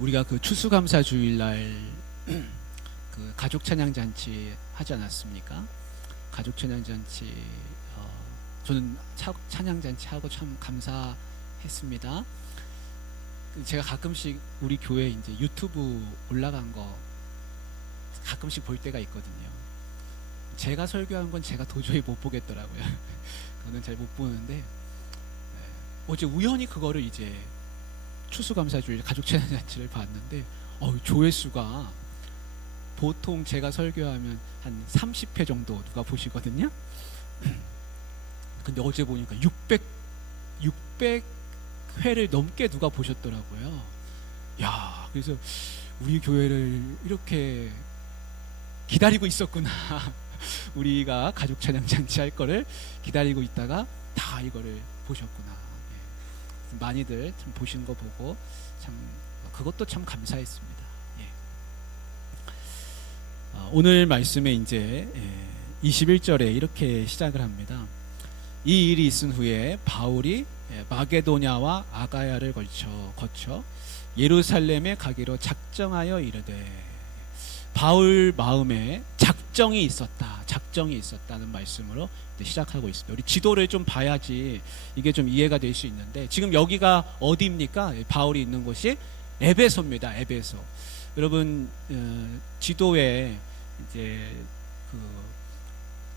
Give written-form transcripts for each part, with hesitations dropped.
우리가 그 추수감사 주일날 그 가족 찬양 잔치 하지 않았습니까? 가족 찬양 잔치 저는 찬양 잔치 하고 참 감사했습니다. 제가 가끔씩 우리 교회 이제 유튜브 올라간 거 가끔씩 볼 때가 있거든요. 제가 설교한 건 제가 도저히 못 보겠더라고요. 그거는 잘 못 보는데 어제 우연히 그거를 이제 추수감사주일 가족 찬양 잔치를 봤는데 조회수가 보통 제가 설교하면 한 30회 정도 누가 보시거든요. 근데 어제 보니까 600회를 넘게 누가 보셨더라고요. 야, 그래서 우리 교회를 이렇게 기다리고 있었구나. 우리가 가족 찬양 잔치 할 거를 기다리고 있다가 다 이거를 보셨구나. 예. 많이들 참 보신 거 보고 참 그것도 참 감사했습니다. 예. 오늘 말씀에 이제 21절에 이렇게 시작을 합니다. 이 일이 있은 후에 바울이 마게도냐와 아가야를 거쳐 예루살렘에 가기로 작정하여 이르되. 바울 마음에 작정이 있었다는 말씀으로 시작하고 있습니다. 우리 지도를 좀 봐야지 이게 좀 이해가 될 수 있는데, 지금 여기가 어디입니까? 바울이 있는 곳이 에베소입니다. 에베소. 여러분 지도에 이제 그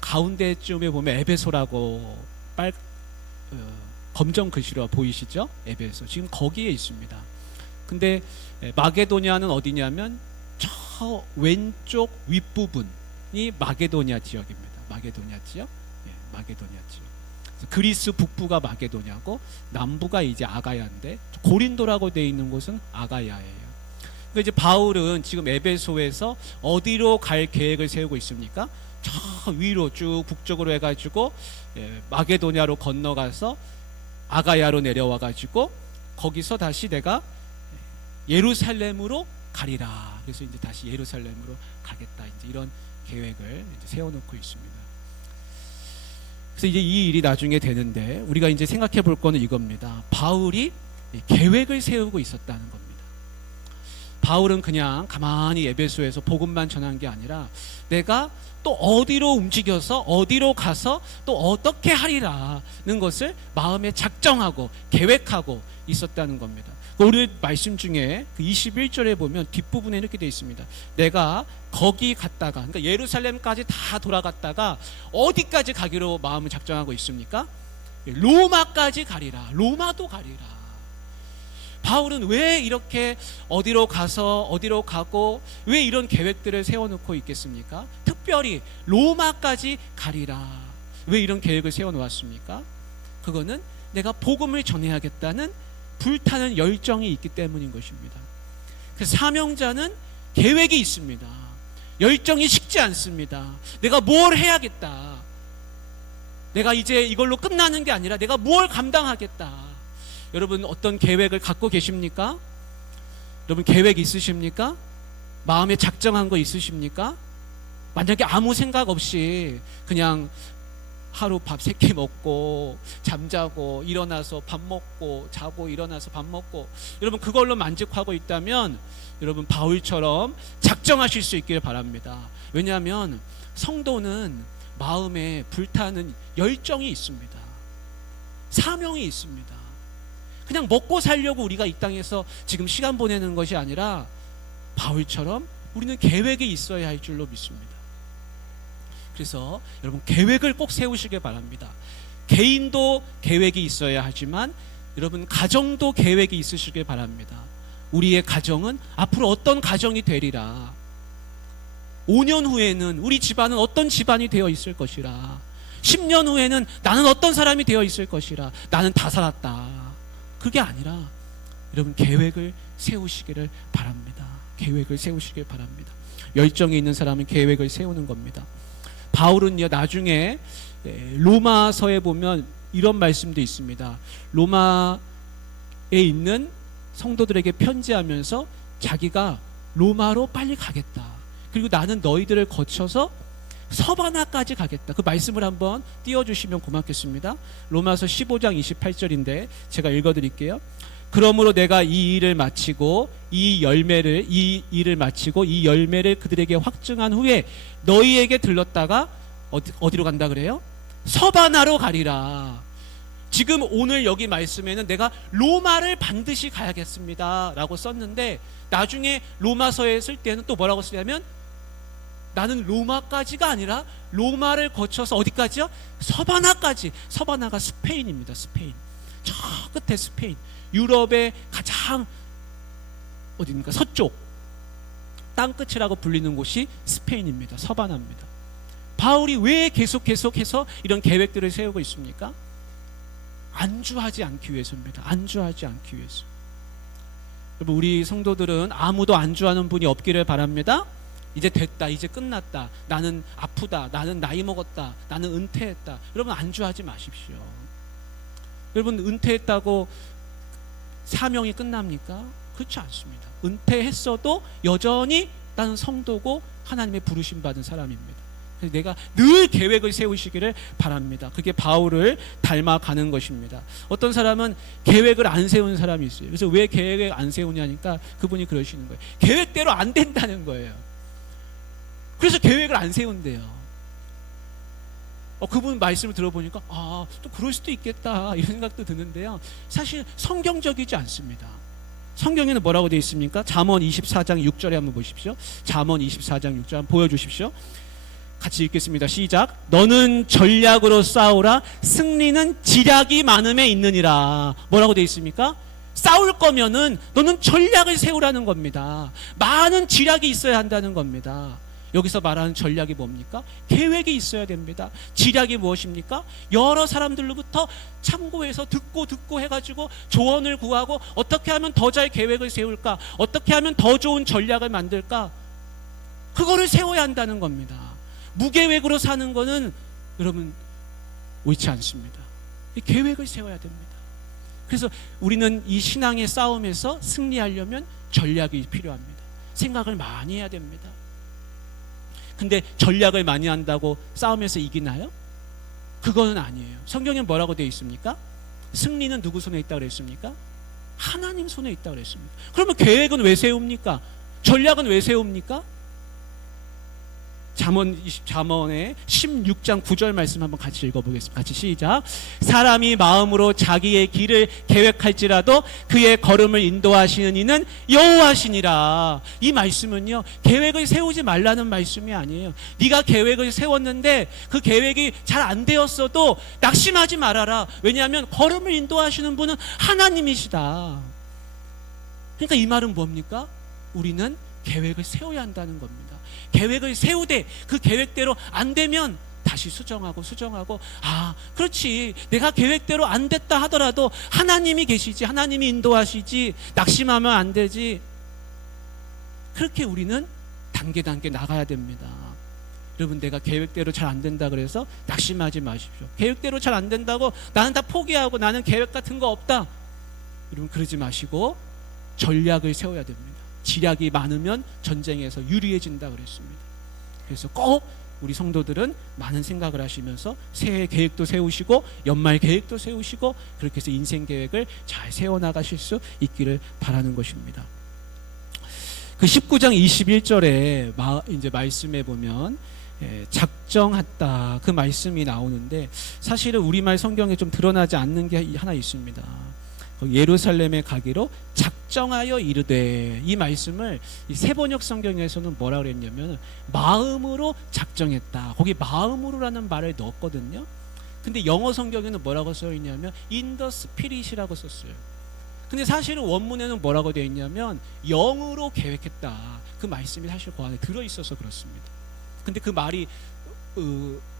가운데쯤에 보면 에베소라고 검정 글씨로 보이시죠? 에베소. 지금 거기에 있습니다. 근데 마게도냐는 어디냐면 저 왼쪽 윗부분이 마게도냐 지역입니다. 마게도냐 지역? 예, 마게도냐 지역. 그리스 북부가 마게도냐고 남부가 이제 아가야인데 고린도라고 되어 있는 곳은 아가야예요. 그러니까 이제 바울은 지금 에베소에서 어디로 갈 계획을 세우고 있습니까? 저 위로 쭉 북쪽으로 해가지고 마게도냐로 건너가서 아가야로 내려와 가지고 거기서 다시 내가 예루살렘으로 가리라. 그래서 이제 다시 예루살렘으로 가겠다. 이제 이런 계획을 이제 세워놓고 있습니다. 그래서 이제 이 일이 나중에 되는데 우리가 이제 생각해 볼 거는 이겁니다. 바울이 계획을 세우고 있었다는 겁니다. 바울은 그냥 가만히 에베소에서 복음만 전한 게 아니라 내가 또 어디로 움직여서 어디로 가서 또 어떻게 하리라는 것을 마음에 작정하고 계획하고 있었다는 겁니다. 오늘 말씀 중에 그 21절에 보면 뒷부분에 이렇게 되어 있습니다. 내가 거기 갔다가, 그러니까 예루살렘까지 다 돌아갔다가 어디까지 가기로 마음을 작정하고 있습니까? 로마까지 가리라. 로마도 가리라. 바울은 왜 이렇게 어디로 가서 어디로 가고 왜 이런 계획들을 세워놓고 있겠습니까? 특별히 로마까지 가리라. 왜 이런 계획을 세워놓았습니까? 그거는 내가 복음을 전해야겠다는 불타는 열정이 있기 때문인 것입니다. 그 사명자는 계획이 있습니다. 열정이 식지 않습니다. 내가 뭘 해야겠다. 내가 이제 이걸로 끝나는 게 아니라 내가 뭘 감당하겠다. 여러분 어떤 계획을 갖고 계십니까? 여러분 계획 있으십니까? 마음에 작정한 거 있으십니까? 만약에 아무 생각 없이 그냥 하루 밥 3끼 먹고 잠자고 일어나서 밥 먹고 자고 일어나서 밥 먹고, 여러분 그걸로 만족하고 있다면 여러분 바울처럼 작정하실 수 있기를 바랍니다. 왜냐하면 성도는 마음에 불타는 열정이 있습니다. 사명이 있습니다. 그냥 먹고 살려고 우리가 이 땅에서 지금 시간 보내는 것이 아니라 바울처럼 우리는 계획이 있어야 할 줄로 믿습니다. 그래서 여러분 계획을 꼭 세우시길 바랍니다. 개인도 계획이 있어야 하지만 여러분 가정도 계획이 있으시길 바랍니다. 우리의 가정은 앞으로 어떤 가정이 되리라. 5년 후에는 우리 집안은 어떤 집안이 되어 있을 것이라. 10년 후에는 나는 어떤 사람이 되어 있을 것이라. 나는 다 살았다. 그게 아니라 여러분 계획을 세우시기를 바랍니다. 계획을 세우시길 바랍니다. 열정이 있는 사람은 계획을 세우는 겁니다. 바울은요 나중에 로마서에 보면 이런 말씀도 있습니다. 로마에 있는 성도들에게 편지하면서 자기가 로마로 빨리 가겠다. 그리고 나는 너희들을 거쳐서 서바나까지 가겠다. 그 말씀을 한번 띄워주시면 고맙겠습니다. 로마서 15장 28절인데 제가 읽어드릴게요. 그러므로 내가 이 일을 마치고 이 일을 마치고 이 열매를 그들에게 확증한 후에 너희에게 들렀다가 어디로 간다 그래요? 서바나로 가리라. 지금 오늘 여기 말씀에는 내가 로마를 반드시 가야겠습니다 라고 썼는데, 나중에 로마서에 쓸 때는 또 뭐라고 쓰냐면 나는 로마까지가 아니라 로마를 거쳐서 어디까지요? 서바나까지. 서바나가 스페인입니다. 스페인. 저 끝에 스페인. 유럽의 가장 어디입니까? 서쪽 땅끝이라고 불리는 곳이 스페인입니다. 서바나입니다. 바울이 왜 계속해서 이런 계획들을 세우고 있습니까? 안주하지 않기 위해서입니다. 안주하지 않기 위해서. 여러분, 우리 성도들은 아무도 안주하는 분이 없기를 바랍니다. 이제 됐다, 이제 끝났다, 나는 아프다, 나는 나이 먹었다, 나는 은퇴했다. 여러분, 안주하지 마십시오. 여러분, 은퇴했다고 사명이 끝납니까? 그렇지 않습니다. 은퇴했어도 여전히 나는 성도고 하나님의 부르심 받은 사람입니다. 그래서 내가 늘 계획을 세우시기를 바랍니다. 그게 바울을 닮아가는 것입니다. 어떤 사람은 계획을 안 세운 사람이 있어요. 그래서 왜 계획을 안 세우냐니까 그분이 그러시는 거예요. 계획대로 안 된다는 거예요. 그래서 계획을 안 세운대요. 그분 말씀을 들어보니까 또 그럴 수도 있겠다 이런 생각도 드는데요. 사실 성경적이지 않습니다. 성경에는 뭐라고 되어 있습니까? 잠언 24장 6절에 한번 보십시오. 잠언 24장 6절 한번 보여주십시오. 같이 읽겠습니다. 시작. 너는 전략으로 싸우라. 승리는 지략이 많음에 있느니라. 뭐라고 되어 있습니까? 싸울 거면은 너는 전략을 세우라는 겁니다. 많은 지략이 있어야 한다는 겁니다. 여기서 말하는 전략이 뭡니까? 계획이 있어야 됩니다. 지략이 무엇입니까? 여러 사람들로부터 참고해서 듣고 해가지고 조언을 구하고 어떻게 하면 더 잘 계획을 세울까? 어떻게 하면 더 좋은 전략을 만들까? 그거를 세워야 한다는 겁니다. 무계획으로 사는 거는 여러분 옳지 않습니다. 계획을 세워야 됩니다. 그래서 우리는 이 신앙의 싸움에서 승리하려면 전략이 필요합니다. 생각을 많이 해야 됩니다. 근데 전략을 많이 한다고 싸움에서 이기나요? 그거는 아니에요. 성경에 뭐라고 되어 있습니까? 승리는 누구 손에 있다고 그랬습니까? 하나님 손에 있다고 그랬습니다. 그러면 계획은 왜 세웁니까? 전략은 왜 세웁니까? 잠언의 16장 9절 말씀 한번 같이 읽어보겠습니다. 같이 시작. 사람이 마음으로 자기의 길을 계획할지라도 그의 걸음을 인도하시는 이는 여호와시니라. 이 말씀은요, 계획을 세우지 말라는 말씀이 아니에요. 네가 계획을 세웠는데 그 계획이 잘 안 되었어도 낙심하지 말아라. 왜냐하면 걸음을 인도하시는 분은 하나님이시다. 그러니까 이 말은 뭡니까? 우리는 계획을 세워야 한다는 겁니다. 계획을 세우되 그 계획대로 안 되면 다시 수정하고 그렇지, 내가 계획대로 안 됐다 하더라도 하나님이 계시지, 하나님이 인도하시지, 낙심하면 안 되지. 그렇게 우리는 단계 나가야 됩니다. 여러분, 내가 계획대로 잘 안 된다 그래서 낙심하지 마십시오. 계획대로 잘 안 된다고 나는 다 포기하고 나는 계획 같은 거 없다, 여러분 그러지 마시고 전략을 세워야 됩니다. 지략이 많으면 전쟁에서 유리해진다 그랬습니다. 그래서 꼭 우리 성도들은 많은 생각을 하시면서 새해 계획도 세우시고 연말 계획도 세우시고 그렇게 해서 인생 계획을 잘 세워나가실 수 있기를 바라는 것입니다. 그 19장 21절에 이제 말씀에 보면 작정했다 그 말씀이 나오는데, 사실은 우리말 성경에 좀 드러나지 않는 게 하나 있습니다. 예루살렘에 가기로 작정하여 이르되, 이 말씀을 이 세번역 성경에서는 뭐라 그랬냐면 마음으로 작정했다, 거기 마음으로라는 말을 넣었거든요. 근데 영어 성경에는 뭐라고 써 있냐면 in the spirit이라고 썼어요. 근데 사실은 원문에는 뭐라고 되어 있냐면 영으로 계획했다, 그 말씀이 사실 그 안에 들어있어서 그렇습니다. 근데 그 말이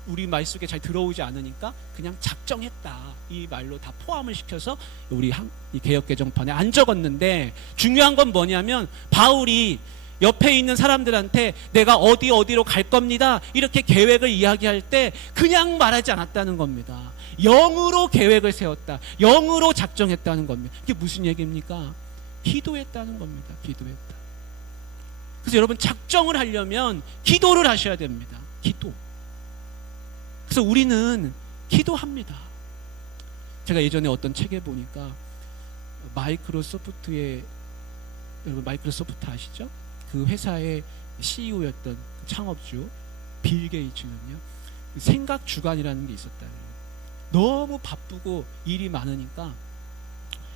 우리 말 속에 잘 들어오지 않으니까 그냥 작정했다 이 말로 다 포함을 시켜서 우리 이 개역개정판에 안 적었는데, 중요한 건 뭐냐면 바울이 옆에 있는 사람들한테 내가 어디로 갈 겁니다 이렇게 계획을 이야기할 때 그냥 말하지 않았다는 겁니다. 영으로 계획을 세웠다, 영으로 작정했다는 겁니다. 이게 무슨 얘기입니까? 기도했다는 겁니다. 기도했다. 그래서 여러분, 작정을 하려면 기도를 하셔야 됩니다. 기도. 그래서 우리는 기도합니다. 제가 예전에 어떤 책에 보니까 마이크로소프트의, 여러분 마이크로소프트 아시죠? 그 회사의 CEO였던 창업주 빌 게이츠는요, 생각 주간이라는 게 있었다. 너무 바쁘고 일이 많으니까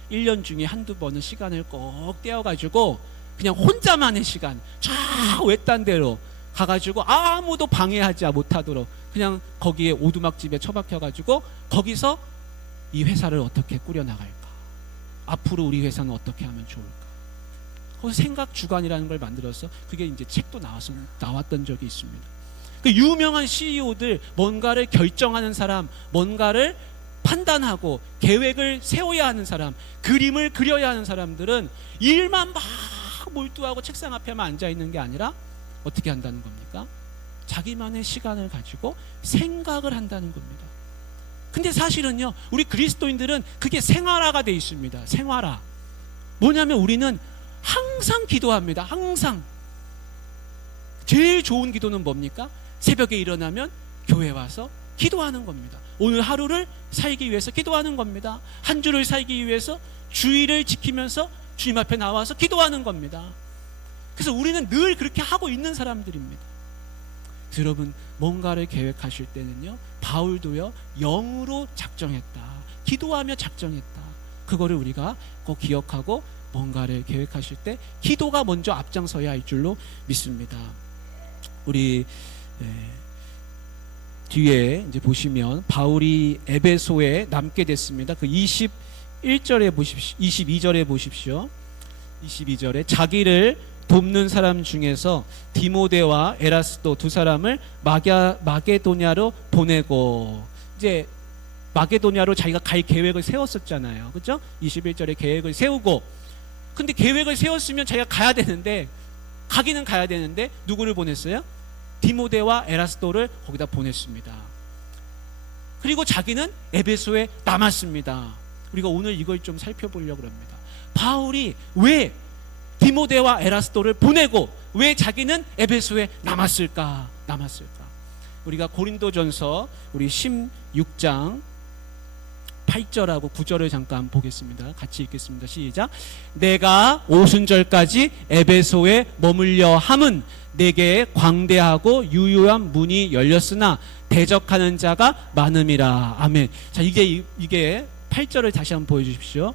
1년 중에 한두 번은 시간을 꼭 떼어가지고 그냥 혼자만의 시간, 저 외딴 데로 가가지고 아무도 방해하지 못하도록 그냥 거기에 오두막집에 처박혀가지고 거기서 이 회사를 어떻게 꾸려나갈까, 앞으로 우리 회사는 어떻게 하면 좋을까, 거기서 생각 주간이라는 걸 만들어서 그게 이제 책도 나왔던 적이 있습니다. 그 유명한 CEO들, 뭔가를 결정하는 사람, 뭔가를 판단하고 계획을 세워야 하는 사람, 그림을 그려야 하는 사람들은 일만 막 몰두하고 책상 앞에만 앉아 있는 게 아니라 어떻게 한다는 겁니까? 자기만의 시간을 가지고 생각을 한다는 겁니다. 근데 사실은요, 우리 그리스도인들은 그게 생활화가 돼 있습니다. 생활화. 뭐냐면 우리는 항상 기도합니다. 항상. 제일 좋은 기도는 뭡니까? 새벽에 일어나면 교회 와서 기도하는 겁니다. 오늘 하루를 살기 위해서 기도하는 겁니다. 한 주를 살기 위해서 주의를 지키면서 주님 앞에 나와서 기도하는 겁니다. 그래서 우리는 늘 그렇게 하고 있는 사람들입니다. 그래서 여러분, 뭔가를 계획하실 때는요, 바울도요, 영으로 작정했다, 기도하며 작정했다. 그거를 우리가 꼭 기억하고 뭔가를 계획하실 때 기도가 먼저 앞장서야 할 줄로 믿습니다. 우리 뒤에 이제 보시면 바울이 에베소에 남게 됐습니다. 그 21절에 보십시오. 22절에 보십시오. 22절에 자기를 돕는 사람 중에서 디모데와 에라스도 두 사람을 마게도냐로 보내고, 이제 마게도냐로 자기가 갈 계획을 세웠었잖아요. 그렇죠? 21절에 계획을 세우고, 근데 계획을 세웠으면 자기가 가야 되는데, 가기는 가야 되는데 누구를 보냈어요? 디모데와 에라스도를 거기다 보냈습니다. 그리고 자기는 에베소에 남았습니다. 우리가 오늘 이걸 좀 살펴보려고 합니다. 바울이 왜 디모데와 에라스도를 보내고 왜 자기는 에베소에 남았을까? 우리가 고린도전서 우리 16장 8절하고 9절을 잠깐 보겠습니다. 같이 읽겠습니다. 시작. 내가 오순절까지 에베소에 머물려 함은 내게 광대하고 유효한 문이 열렸으나 대적하는 자가 많음이라. 아멘. 자, 이게 8절을 다시 한번 보여주십시오.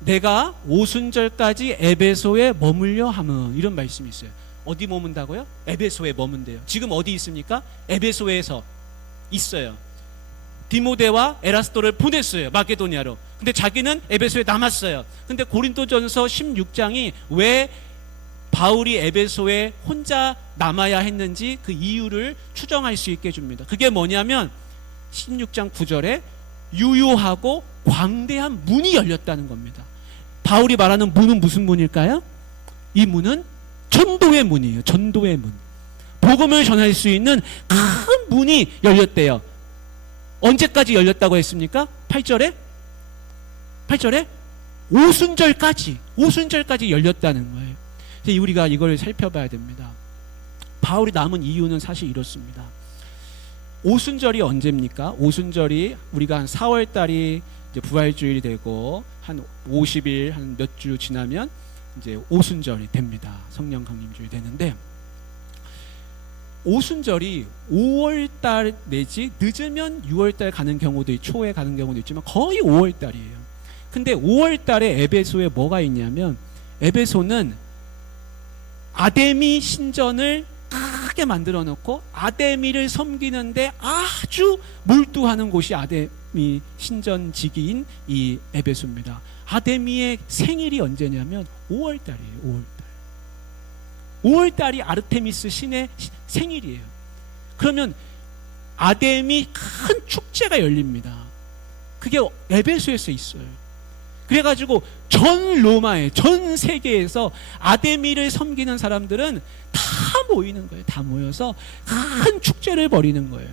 내가 오순절까지 에베소에 머물려 함은, 이런 말씀이 있어요. 어디 머문다고요? 에베소에 머문대요. 지금 어디 있습니까? 에베소에서 있어요. 디모데와 에라스도를 보냈어요, 마게도냐로. 근데 자기는 에베소에 남았어요. 근데 고린도전서 16장이 왜 바울이 에베소에 혼자 남아야 했는지 그 이유를 추정할 수 있게 해줍니다. 그게 뭐냐면 16장 9절에 유효하고 광대한 문이 열렸다는 겁니다. 바울이 말하는 문은 무슨 문일까요? 이 문은 전도의 문이에요. 전도의 문. 복음을 전할 수 있는 큰 문이 열렸대요. 언제까지 열렸다고 했습니까? 8절에 오순절까지 열렸다는 거예요. 그래서 우리가 이걸 살펴봐야 됩니다. 바울이 남은 이유는 사실 이렇습니다. 오순절이 언제입니까? 오순절이 우리가 한 4월 달이 이제 부활주일이 되고 한 50일 한 몇 주 지나면 이제 오순절이 됩니다. 성령 강림주일이 되는데, 오순절이 5월달 내지 늦으면 6월달 가는 경우도 초에 가는 경우도 있지만 거의 5월달이에요. 근데 5월달에 에베소에 뭐가 있냐면, 에베소는 아데미 신전을 크게 만들어 놓고 아데미를 섬기는데 아주 몰두하는 곳이 아데미 신전지기인 이 에베소입니다. 아데미의 생일이 언제냐면 5월달이에요. 5월달이 아르테미스 신의 생일이에요. 그러면 아데미 큰 축제가 열립니다. 그게 에베소에서 있어요. 그래가지고 전 로마에, 전 세계에서 아데미를 섬기는 사람들은 다 모이는 거예요. 다 모여서 큰 축제를 벌이는 거예요.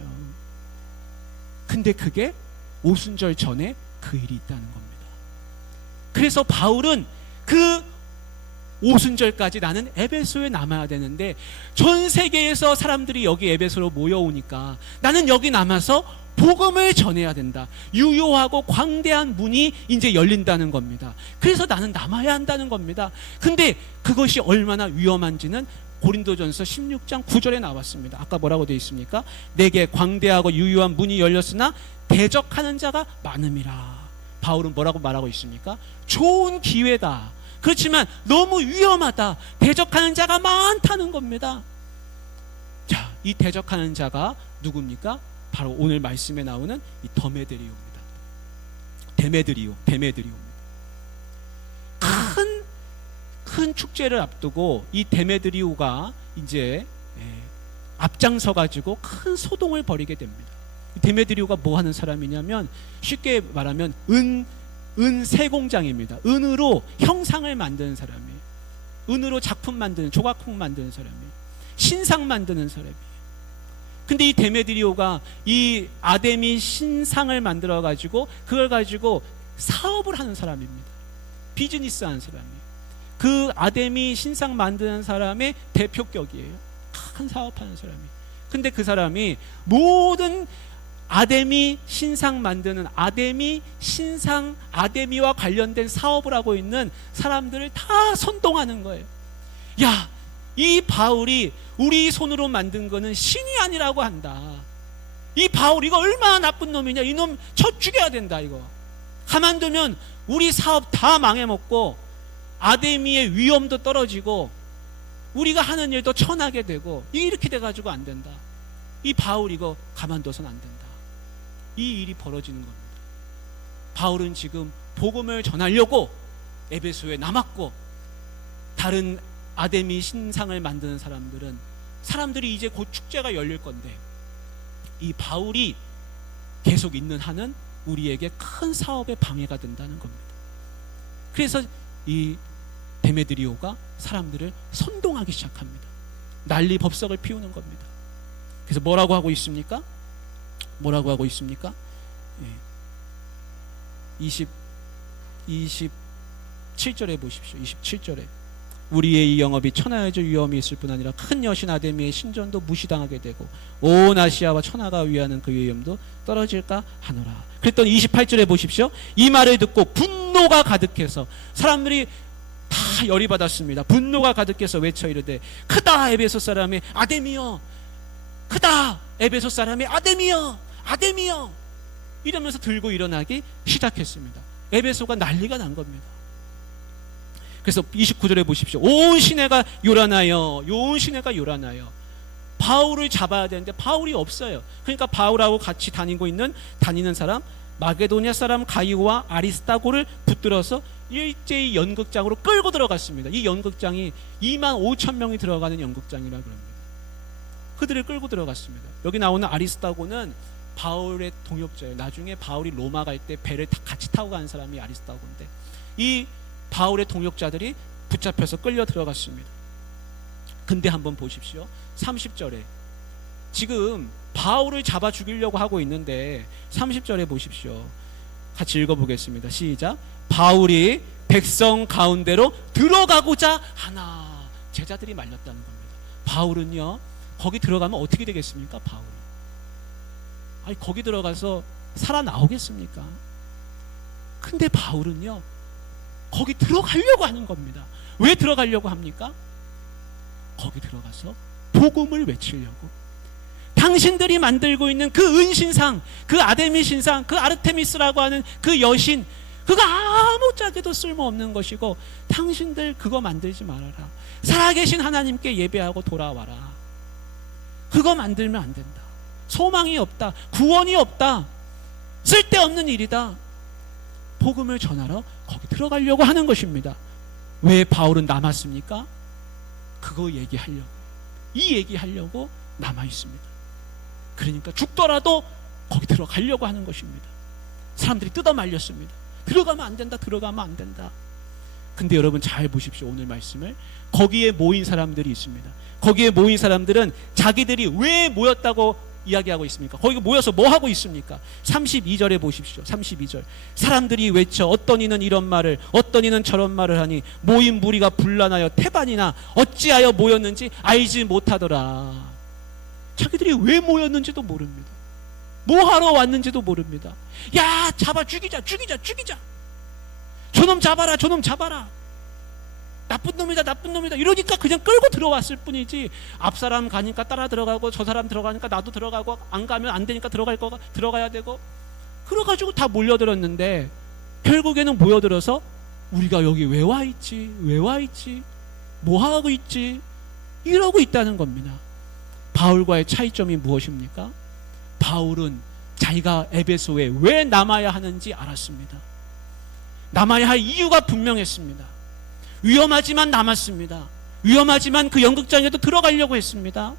근데 그게 오순절 전에 그 일이 있다는 겁니다. 그래서 바울은 그 오순절까지 나는 에베소에 남아야 되는데, 전 세계에서 사람들이 여기 에베소로 모여오니까 나는 여기 남아서 복음을 전해야 된다. 유효하고 광대한 문이 이제 열린다는 겁니다. 그래서 나는 남아야 한다는 겁니다. 근데 그것이 얼마나 위험한지는 고린도전서 16장 9절에 나왔습니다. 아까 뭐라고 되어 있습니까? 내게 광대하고 유효한 문이 열렸으나 대적하는 자가 많음이라. 바울은 뭐라고 말하고 있습니까? 좋은 기회다. 그렇지만 너무 위험하다. 대적하는 자가 많다는 겁니다. 자, 이 대적하는 자가 누굽니까? 바로 오늘 말씀에 나오는 이 더메드리오입니다. 데메드리오입니다. 큰 축제를 앞두고 이 데메드리오가 이제 앞장서 가지고 큰 소동을 벌이게 됩니다. 데메드리오가 뭐 하는 사람이냐면 쉽게 말하면 은 세공장입니다. 은으로 형상을 만드는 사람이에요. 은으로 작품 만드는, 조각품 만드는 사람이에요. 신상 만드는 사람이에요. 근데 이 데메드리오가 이 아데미 신상을 만들어 가지고 그걸 가지고 사업을 하는 사람입니다. 비즈니스 하는 사람이에요. 그 아데미 신상 만드는 사람의 대표격이에요. 큰 사업하는 사람이. 근데 그 사람이 모든 아데미 신상 만드는 아데미 신상, 아데미와 관련된 사업을 하고 있는 사람들을 다 선동하는 거예요. 야, 이 바울이 우리 손으로 만든 거는 신이 아니라고 한다. 이 바울 이거 얼마나 나쁜 놈이냐. 이놈 쳐 죽여야 된다. 이거 가만두면 우리 사업 다 망해먹고 아데미의 위엄도 떨어지고 우리가 하는 일도 천하게 되고 이렇게 돼가지고 안 된다. 이 바울 이거 가만둬선 안 된다. 이 일이 벌어지는 겁니다. 바울은 지금 복음을 전하려고 에베소에 남았고 다른 아데미 신상을 만드는 사람들이 이제 곧 축제가 열릴 건데 이 바울이 계속 있는 한은 우리에게 큰 사업에 방해가 된다는 겁니다. 그래서 이 데메드리오가 사람들을 선동하기 시작합니다. 난리 법석을 피우는 겁니다. 그래서 뭐라고 하고 있습니까? 뭐라고 하고 있습니까? 27절에 보십시오. 27절에 우리의 이 영업이 천하의 위험이 있을 뿐 아니라 큰 여신 아데미의 신전도 무시당하게 되고 온 아시아와 천하가 위하는 그 위엄도 떨어질까 하노라. 그랬더니 28절에 보십시오. 이 말을 듣고 분노가 가득해서 사람들이 다 열이 받았습니다. 분노가 가득해서 외쳐 이르되 크다 에베소 사람의 아데미여, 크다 에베소 사람의 아데미여, 아데미여 이러면서 들고 일어나기 시작했습니다. 에베소가 난리가 난 겁니다. 그래서 29절에 보십시오. 온 시내가 요란하여, 온 시내가 요란하여. 바울을 잡아야 되는데 바울이 없어요. 그러니까 바울하고 같이 다니는 사람 마게도냐 사람 가이오와 아리스타고를 붙들어서 일제히 연극장으로 끌고 들어갔습니다. 이 연극장이 25,000명이 들어가는 연극장이라 그럽니다. 그들을 끌고 들어갔습니다. 여기 나오는 아리스타고는 바울의 동역자예요. 나중에 바울이 로마 갈 때 배를 같이 타고 가는 사람이 아리스타고인데 이 바울의 동역자들이 붙잡혀서 끌려 들어갔습니다. 근데 한번 보십시오. 30절에 지금 바울을 잡아 죽이려고 하고 있는데 30절에 보십시오. 같이 읽어보겠습니다. 시작. 바울이 백성 가운데로 들어가고자 하나. 제자들이 말렸다는 겁니다. 바울은요 거기 들어가면 어떻게 되겠습니까? 바울이 아니 거기 들어가서 살아나오겠습니까? 근데 바울은요 거기 들어가려고 하는 겁니다. 왜 들어가려고 합니까? 거기 들어가서 복음을 외치려고. 당신들이 만들고 있는 그 은신상, 그 아데미 신상, 그 아르테미스라고 하는 그 여신, 그거 아무짝에도 쓸모없는 것이고 당신들 그거 만들지 말아라. 살아계신 하나님께 예배하고 돌아와라. 그거 만들면 안 된다. 소망이 없다. 구원이 없다. 쓸데없는 일이다. 복음을 전하러 거기 들어가려고 하는 것입니다. 왜 바울은 남았습니까? 그거 얘기하려고. 이 얘기하려고 남아 있습니다. 그러니까 죽더라도 거기 들어가려고 하는 것입니다. 사람들이 뜯어 말렸습니다. 들어가면 안 된다. 들어가면 안 된다. 근데 여러분 잘 보십시오. 오늘 말씀을. 거기에 모인 사람들이 있습니다. 거기에 모인 사람들은 자기들이 왜 모였다고 이야기하고 있습니까? 거기 모여서 뭐 하고 있습니까? 32절에 보십시오. 32절. 사람들이 외쳐 어떤 이는 이런 말을 어떤 이는 저런 말을 하니 모인 무리가 분란하여 태반이나 어찌하여 모였는지 알지 못하더라. 자기들이 왜 모였는지도 모릅니다. 뭐 하러 왔는지도 모릅니다. 야, 잡아 죽이자, 죽이자, 죽이자. 저놈 잡아라, 저놈 잡아라. 나쁜 놈이다, 나쁜 놈이다. 이러니까 그냥 끌고 들어왔을 뿐이지, 앞사람 가니까 따라 들어가고, 저 사람 들어가니까 나도 들어가고, 안 가면 안 되니까 들어가야 되고, 그래가지고 다 몰려들었는데, 결국에는 모여들어서 우리가 여기 왜 와 있지? 왜 와 있지? 뭐 하고 있지? 이러고 있다는 겁니다. 바울과의 차이점이 무엇입니까? 바울은 자기가 에베소에 왜 남아야 하는지 알았습니다. 남아야 할 이유가 분명했습니다. 위험하지만 남았습니다. 위험하지만 그 연극장에도 들어가려고 했습니다.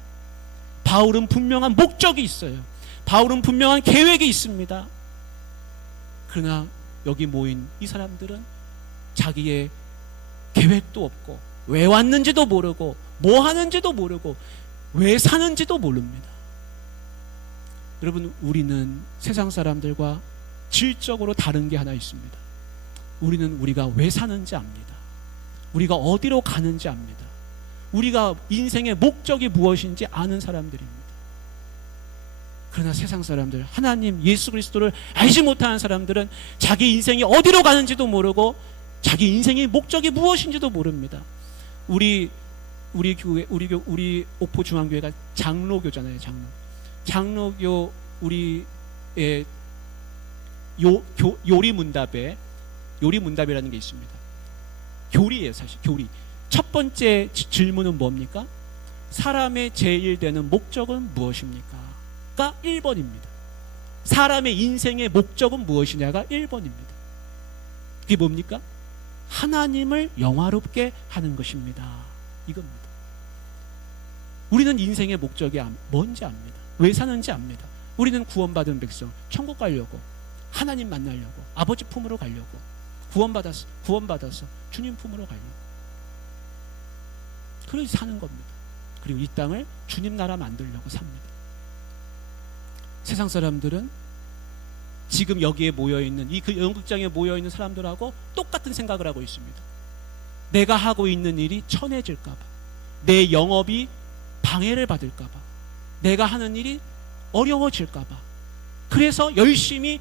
바울은 분명한 목적이 있어요. 바울은 분명한 계획이 있습니다. 그러나 여기 모인 이 사람들은 자기의 계획도 없고, 왜 왔는지도 모르고, 뭐 하는지도 모르고, 왜 사는지도 모릅니다. 여러분, 우리는 세상 사람들과 질적으로 다른 게 하나 있습니다. 우리는 우리가 왜 사는지 압니다. 우리가 어디로 가는지 압니다. 우리가 인생의 목적이 무엇인지 아는 사람들입니다. 그러나 세상 사람들, 하나님 예수 그리스도를 알지 못하는 사람들은 자기 인생이 어디로 가는지도 모르고 자기 인생의 목적이 무엇인지도 모릅니다. 우리 교회, 우리 옥포 중앙교회가 장로교잖아요. 장로교 우리의 요리 문답이라는 게 있습니다. 교리예요, 사실. 교리. 첫 번째 질문은 뭡니까? 사람의 제일 되는 목적은 무엇입니까? 가 1번입니다. 사람의 인생의 목적은 무엇이냐가 1번입니다. 그게 뭡니까? 하나님을 영화롭게 하는 것입니다. 이겁니다. 우리는 인생의 목적이 뭔지 압니다. 왜 사는지 압니다. 우리는 구원받은 백성, 천국 가려고, 하나님 만나려고, 아버지 품으로 가려고, 구원받아서 주님 품으로 가려고, 그래서 사는 겁니다. 그리고 이 땅을 주님 나라 만들려고 삽니다. 세상 사람들은 지금 여기에 모여있는, 이 그 연극장에 모여있는 사람들하고 똑같은 생각을 하고 있습니다. 내가 하고 있는 일이 천해질까봐, 내 영업이 방해를 받을까봐, 내가 하는 일이 어려워질까봐, 그래서 열심히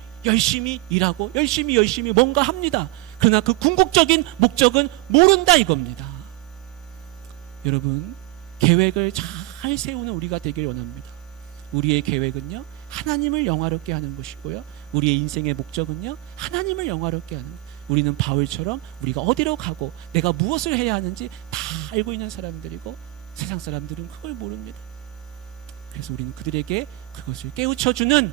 일하고 열심히 뭔가 합니다. 그러나 그 궁극적인 목적은 모른다 이겁니다. 여러분, 계획을 잘 세우는 우리가 되길 원합니다. 우리의 계획은요, 하나님을 영화롭게 하는 것이고요, 우리의 인생의 목적은요, 하나님을 영화롭게 하는 것. 우리는 바울처럼 우리가 어디로 가고 내가 무엇을 해야 하는지 다 알고 있는 사람들이고, 세상 사람들은 그걸 모릅니다. 그래서 우리는 그들에게 그것을 깨우쳐주는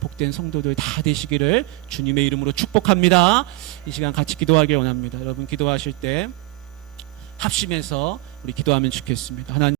복된 성도들 다 되시기를 주님의 이름으로 축복합니다. 이 시간 같이 기도하길 원합니다. 여러분, 기도하실 때 합심해서 우리 기도하면 좋겠습니다. 하나님,